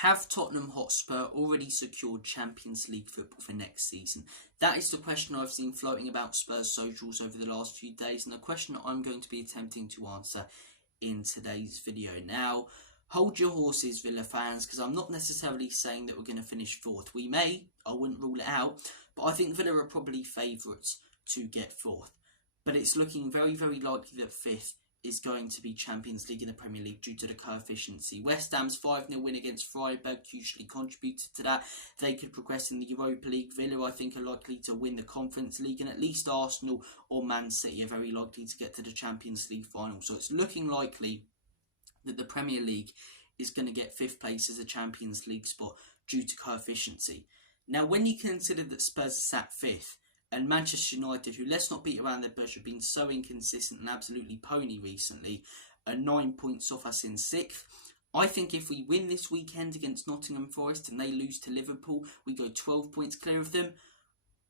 Have Tottenham Hotspur already secured Champions League football for next season? That is the question I've seen floating about Spurs socials over the last few days, and the question that I'm going to be attempting to answer in today's video. Now, hold your horses, Villa fans, because I'm not necessarily saying that we're going to finish fourth. We may, I wouldn't rule it out, but I think Villa are probably favourites to get fourth. But it's looking very, very likely that fifth is going to be Champions League in the Premier League due to the coefficiency. West Ham's 5-0 win against Freiburg hugely contributed to that. They could progress in the Europa League. Villa, I think, are likely to win the Conference League, and at least Arsenal or Man City are very likely to get to the Champions League final. So it's looking likely that the Premier League is going to get fifth place as a Champions League spot due to coefficiency. Now, when you consider that Spurs are sat fifth, and Manchester United, who, let's not beat around the bush, have been so inconsistent and absolutely pony recently, are 9 points off us in 6th. I think if we win this weekend against Nottingham Forest and they lose to Liverpool, we go 12 points clear of them.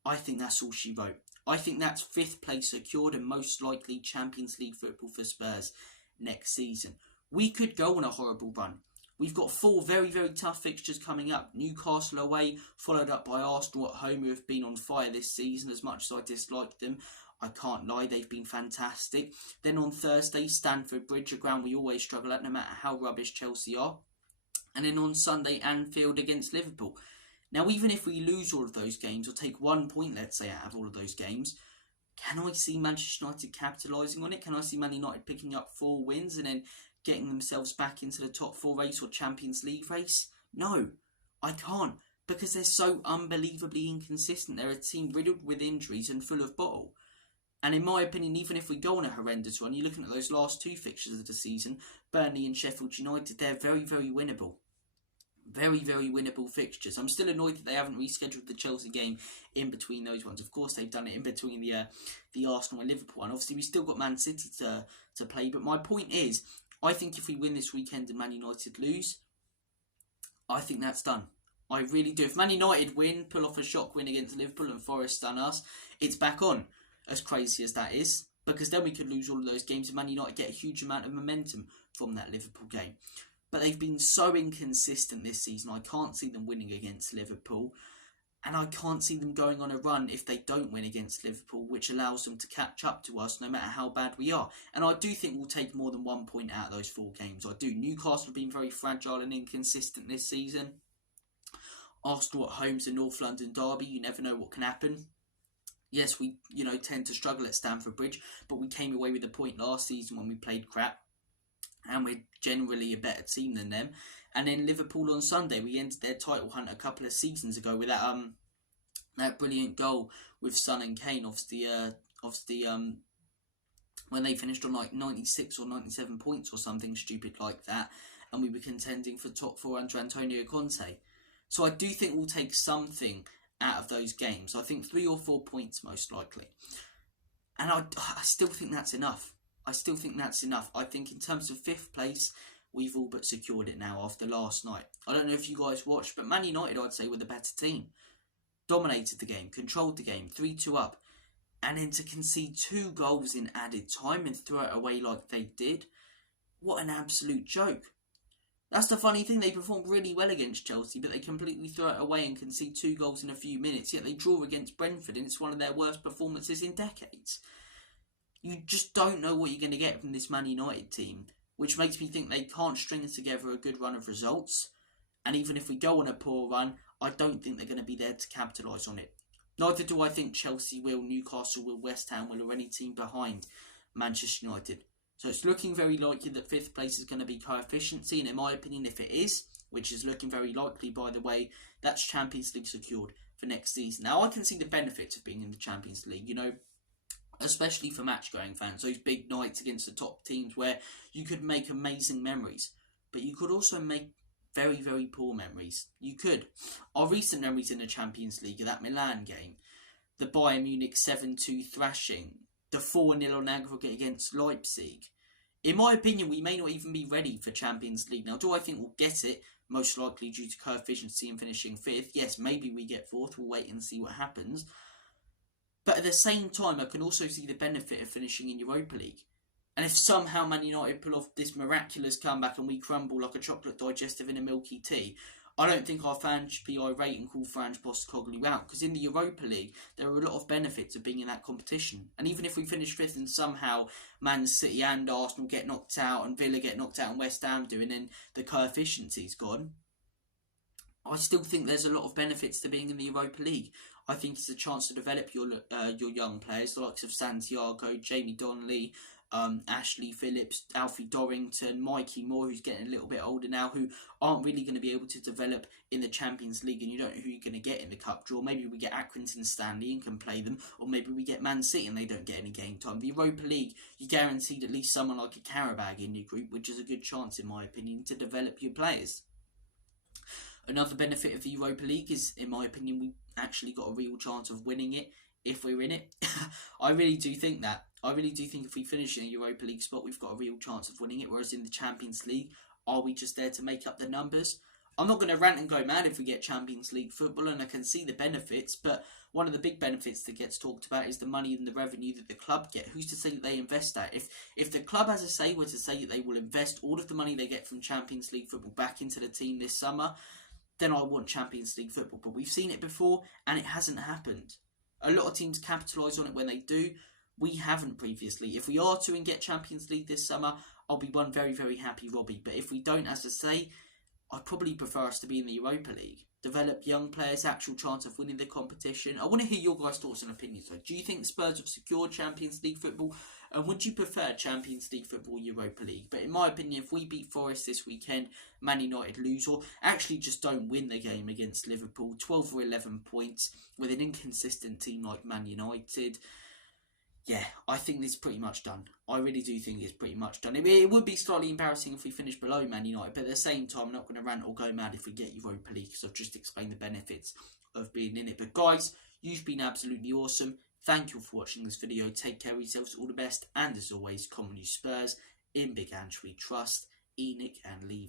I think that's all she wrote. I think that's 5th place secured and most likely Champions League football for Spurs next season. We could go on a horrible run. We've got 4 very, very tough fixtures coming up. Newcastle away, followed up by Arsenal at home, who have been on fire this season. As much as I dislike them, I can't lie, they've been fantastic. Then on Thursday, Stamford Bridge, a ground we always struggle at, no matter how rubbish Chelsea are. And then on Sunday, Anfield against Liverpool. Now, even if we lose all of those games, or take 1 point, let's say, out of all of those games, can I see Manchester United capitalising on it? Can I see Man United picking up 4 wins and then getting themselves back into the top 4 race or Champions League race? No, I can't, because they're so unbelievably inconsistent. They're a team riddled with injuries and full of bottle. And in my opinion, even if we go on a horrendous run, you're looking at those last 2 fixtures of the season, Burnley and Sheffield United, they're very, very winnable. Very, very winnable fixtures. I'm still annoyed that they haven't rescheduled the Chelsea game in between those ones. Of course, they've done it in between the Arsenal and Liverpool one. Obviously, we've still got Man City to play. But my point is, I think if we win this weekend and Man United lose, I think that's done. I really do. If Man United win, pull off a shock win against Liverpool and Forest stun us, it's back on, as crazy as that is. Because then we could lose all of those games and Man United get a huge amount of momentum from that Liverpool game. But they've been so inconsistent this season. I can't see them winning against Liverpool. And I can't see them going on a run if they don't win against Liverpool, which allows them to catch up to us no matter how bad we are. And I do think we'll take more than 1 point out of those 4 games. I do. Newcastle have been very fragile and inconsistent this season. Arsenal at home's a North London derby. You never know what can happen. Yes, we tend to struggle at Stamford Bridge, but we came away with a point last season when we played crap. And we're generally a better team than them. And then Liverpool on Sunday, we ended their title hunt a couple of seasons ago with that brilliant goal with Son and Kane. Obviously, when they finished on like 96 or 97 points or something stupid like that, and we were contending for top 4 under Antonio Conte. So I do think we'll take something out of those games. I think 3 or 4 points most likely, and I still think that's enough. I think in terms of 5th place, we've all but secured it now after last night. I don't know if you guys watched, but Man United, I'd say, were the better team. Dominated the game, controlled the game, 3-2 up. And then to concede 2 goals in added time and throw it away like they did, what an absolute joke. That's the funny thing, they performed really well against Chelsea, but they completely throw it away and concede 2 goals in a few minutes, yet they draw against Brentford, and it's one of their worst performances in decades. You just don't know what you're going to get from this Man United team, which makes me think they can't string together a good run of results. And even if we go on a poor run, I don't think they're going to be there to capitalise on it. Neither do I think Chelsea will, Newcastle will, West Ham will, or any team behind Manchester United. So it's looking very likely that 5th place is going to be coefficiency, and in my opinion, if it is, which is looking very likely by the way, that's Champions League secured for next season. Now, I can see the benefits of being in the Champions League, especially for match-going fans, those big nights against the top teams where you could make amazing memories, but you could also make very, very poor memories. You could. Our recent memories in the Champions League are that Milan game, the Bayern Munich 7-2 thrashing, the 4-0 on aggregate against Leipzig. In my opinion, we may not even be ready for Champions League. Now, do I think we'll get it? Most likely due to coefficiency and finishing 5th. Yes, maybe we get 4th. We'll wait and see what happens. But at the same time, I can also see the benefit of finishing in Europa League. And if somehow Man United pull off this miraculous comeback and we crumble like a chocolate digestive in a milky tea, I don't think our fans should be irate and call Franz Postecoglou out, because in the Europa League there are a lot of benefits of being in that competition. And even if we finish fifth and somehow Man City and Arsenal get knocked out and Villa get knocked out and West Ham do, and then the coefficiency's gone, I still think there's a lot of benefits to being in the Europa League. I think it's a chance to develop your young players, the likes of Santiago, Jamie Donnelly, Ashley Phillips, Alfie Dorrington, Mikey Moore, who's getting a little bit older now, who aren't really going to be able to develop in the Champions League, and you don't know who you're going to get in the cup draw. Maybe we get Accrington Stanley and can play them, or maybe we get Man City and they don't get any game time. The Europa League, you're guaranteed at least someone like a Karabag in your group, which is a good chance, in my opinion, to develop your players. Another benefit of the Europa League is, in my opinion, we actually got a real chance of winning it if we're in it. I really do think that. I really do think if we finish in a Europa League spot, we've got a real chance of winning it. Whereas in the Champions League, are we just there to make up the numbers? I'm not going to rant and go mad if we get Champions League football, and I can see the benefits, but one of the big benefits that gets talked about is the money and the revenue that the club get. Who's to say that they invest that? If the club, as I say, were to say that they will invest all of the money they get from Champions League football back into the team this summer, then I want Champions League football. But we've seen it before, and it hasn't happened. A lot of teams capitalise on it when they do. We haven't previously. If we are to and get Champions League this summer, I'll be one very, very happy Robbie. But if we don't, as I say, I'd probably prefer us to be in the Europa League. Develop young players, actual chance of winning the competition. I want to hear your guys' thoughts and opinions. Do you think Spurs have secured Champions League football? And would you prefer Champions League football or Europa League? But in my opinion, if we beat Forest this weekend, Man United lose, or actually just don't win the game against Liverpool, 12 or 11 points with an inconsistent team like Man United, yeah, I think it's pretty much done. I really do think it's pretty much done. It would be slightly embarrassing if we finish below Man United, but at the same time, I'm not going to rant or go mad if we get Europa League, because I've just explained the benefits of being in it. But guys, you've been absolutely awesome. Thank you for watching this video. Take care of yourselves, all the best, and as always, Common You Spurs. In Big Ange we trust. Enoch and Levy.